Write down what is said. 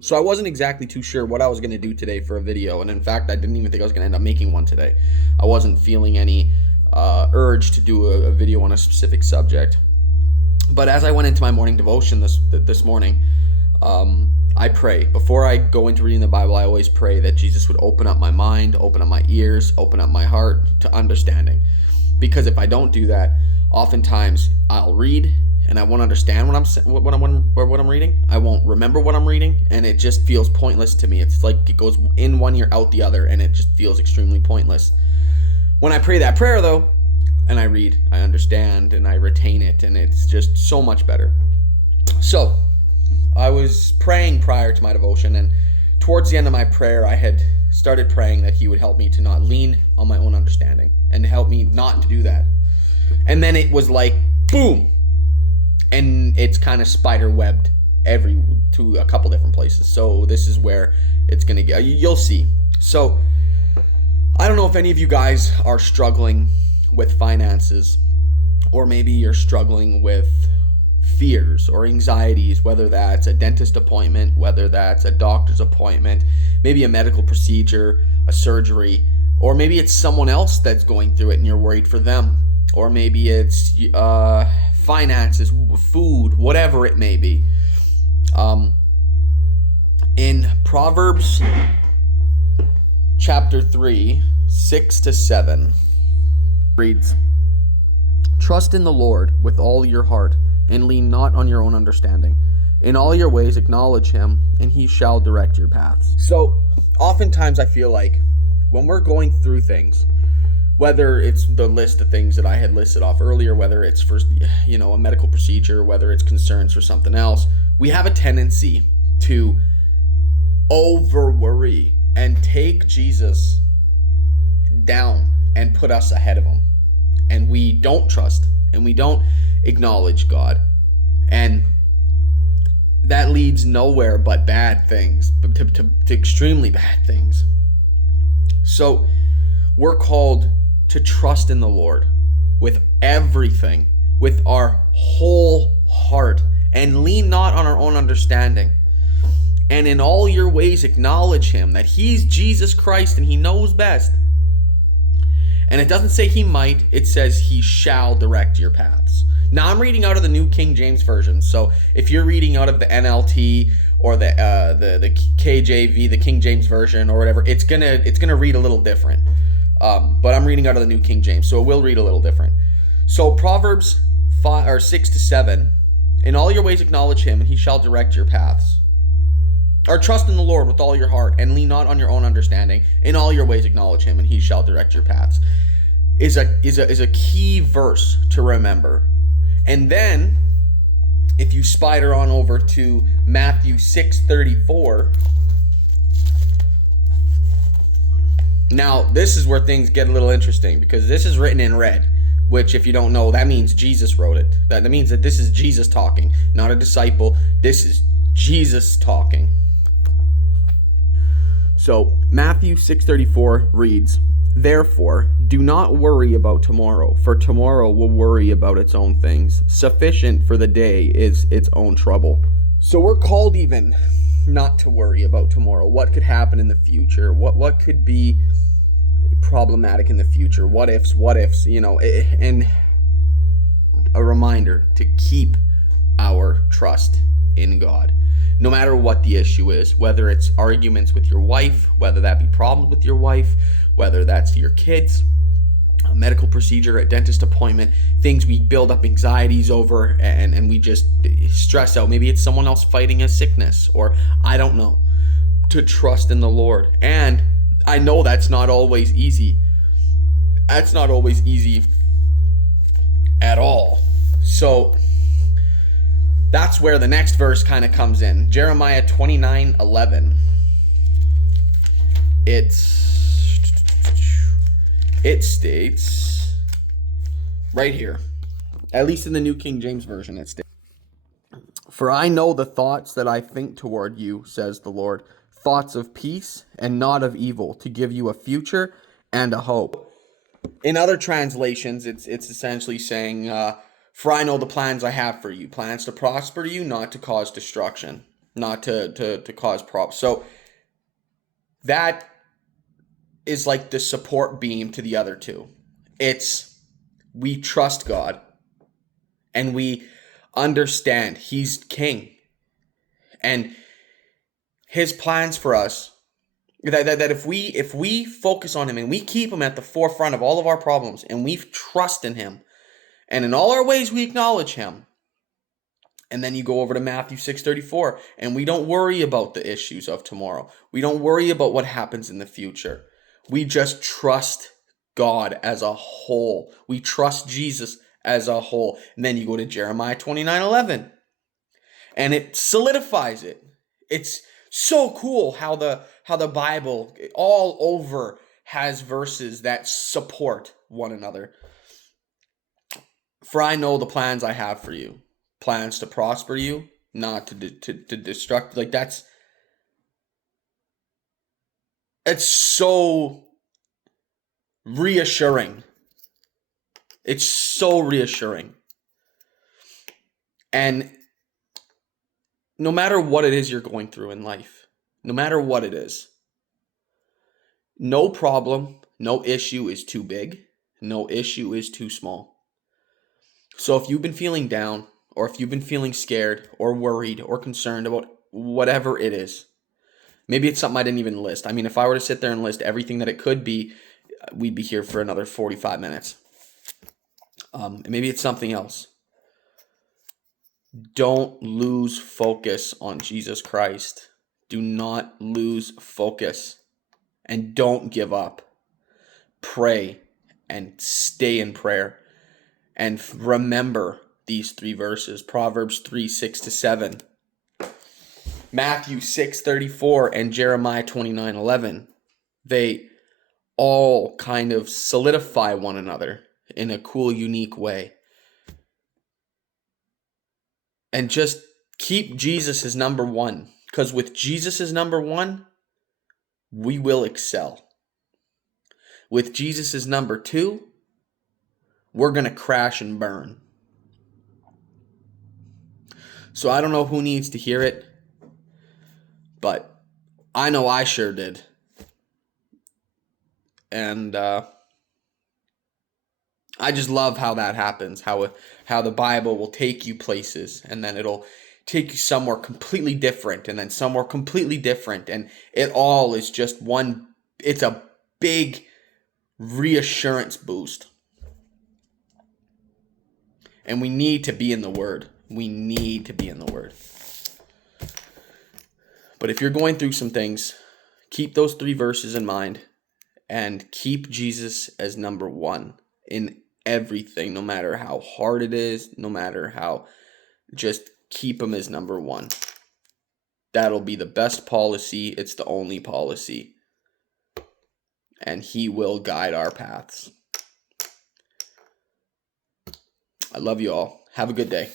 So I wasn't exactly too sure what I was going to do today for a video, and in fact, I didn't even think I was going to end up making one today. I wasn't feeling any urge to do a video on a specific subject. But as I went into my morning devotion this morning, I pray. Before I go into reading the Bible, I always pray that Jesus would open up my mind, open up my ears, open up my heart to understanding. Because if I don't do that, oftentimes I'll read and I won't understand what I'm reading. I won't remember what I'm reading, and it just feels pointless to me. It's like it goes in one ear, out the other, and it just feels extremely pointless. When I pray that prayer, though, and I read, I understand, and I retain it, and it's just so much better. So, I was praying prior to my devotion, and towards the end of my prayer, I had started praying that he would help me to not lean on my own understanding, and to help me not to do that. And then it was like, boom! And it's kind of spider webbed to a couple different places. So this is where it's going to get, you'll see. So I don't know if any of you guys are struggling with finances, or maybe you're struggling with fears or anxieties, whether that's a dentist appointment, whether that's a doctor's appointment, maybe a medical procedure, a surgery, or maybe it's someone else that's going through it and you're worried for them, or maybe it's finances, food, whatever it may be. In Proverbs chapter 3, 6-7 reads, "Trust in the Lord with all your heart, and lean not on your own understanding. In all your ways acknowledge him, and he shall direct your paths." So, oftentimes I feel like when we're going through things, whether it's the list of things that I had listed off earlier, whether it's for, a medical procedure, whether it's concerns for something else, we have a tendency to over worry and take Jesus down and put us ahead of him. And we don't trust and we don't acknowledge God. And that leads nowhere but bad things, to extremely bad things. So we're called to trust in the Lord with everything, with our whole heart, and lean not on our own understanding. And in all your ways acknowledge him, that he's Jesus Christ and he knows best. And it doesn't say he might, it says he shall direct your paths. Now I'm reading out of the New King James Version, so if you're reading out of the NLT or the KJV, the King James Version or whatever, it's gonna read a little different. But I'm reading out of the New King James, so it will read a little different. So Proverbs 6-7, "In all your ways acknowledge him, and he shall direct your paths." Or trust in the Lord with all your heart, and lean not on your own understanding. In all your ways acknowledge him, and he shall direct your paths. Is a key verse to remember. And then, if you spider on over to Matthew 6:34. Now, this is where things get a little interesting, because this is written in red, which, if you don't know, that means Jesus wrote it. That means that this is Jesus talking, not a disciple. This is Jesus talking. So, Matthew 6:34 reads, "Therefore, do not worry about tomorrow, for tomorrow will worry about its own things. Sufficient for the day is its own trouble." So we're called even not to worry about tomorrow. What could happen in the future? What could be problematic in the future? What ifs, and a reminder to keep our trust in God. No matter what the issue is, whether it's arguments with your wife, whether that be problems with your wife, whether that's your kids, a medical procedure, a dentist appointment, things we build up anxieties over and we just stress out. Maybe it's someone else fighting a sickness, or I don't know. To trust in the Lord. And I know that's not always easy. That's not always easy at all. So that's where the next verse kind of comes in. Jeremiah 29:11. It states right here, at least in the New King James Version, it states, "For I know the thoughts that I think toward you, says the Lord, thoughts of peace and not of evil, to give you a future and a hope." In other translations, it's essentially saying, "For I know the plans I have for you, plans to prosper you, not to cause destruction." not to cause problems. So that is like the support beam to the other two. It's we trust God and we understand He's king and His plans for us. That if we focus on Him and we keep Him at the forefront of all of our problems and we trust in Him and in all our ways we acknowledge Him. And then you go over to Matthew 6:34 and we don't worry about the issues of tomorrow. We don't worry about what happens in the future. We just trust God as a whole. We trust Jesus as a whole. And then you go to Jeremiah 29:11 and it solidifies it. It's so cool how the Bible all over has verses that support one another. For I know the plans I have for you, plans to prosper you, not to destruct. Like it's so reassuring. It's so reassuring. And no matter what it is you're going through in life, no matter what it is, no problem, no issue is too big, no issue is too small. So if you've been feeling down, or if you've been feeling scared, or worried, or concerned about whatever it is, maybe it's something I didn't even list. I mean, if I were to sit there and list everything that it could be, we'd be here for another 45 minutes. Maybe it's something else. Don't lose focus on Jesus Christ. Do not lose focus. And don't give up. Pray and stay in prayer. And remember these three verses. Proverbs 3:6-7. Matthew 6:34 and Jeremiah 29:11. They all kind of solidify one another in a cool, unique way. And just keep Jesus as number one. Because with Jesus as number one, we will excel. With Jesus as number two, we're going to crash and burn. So I don't know who needs to hear it, but I know I sure did. And I just love how that happens, how the Bible will take you places and then it'll take you somewhere completely different and then somewhere completely different. And it all is just it's a big reassurance boost. And we need to be in the Word. We need to be in the Word. But if you're going through some things, keep those three verses in mind and keep Jesus as number one in everything, no matter how hard it is, no matter how, just keep Him as number one. That'll be the best policy. It's the only policy. And He will guide our paths. I love you all. Have a good day.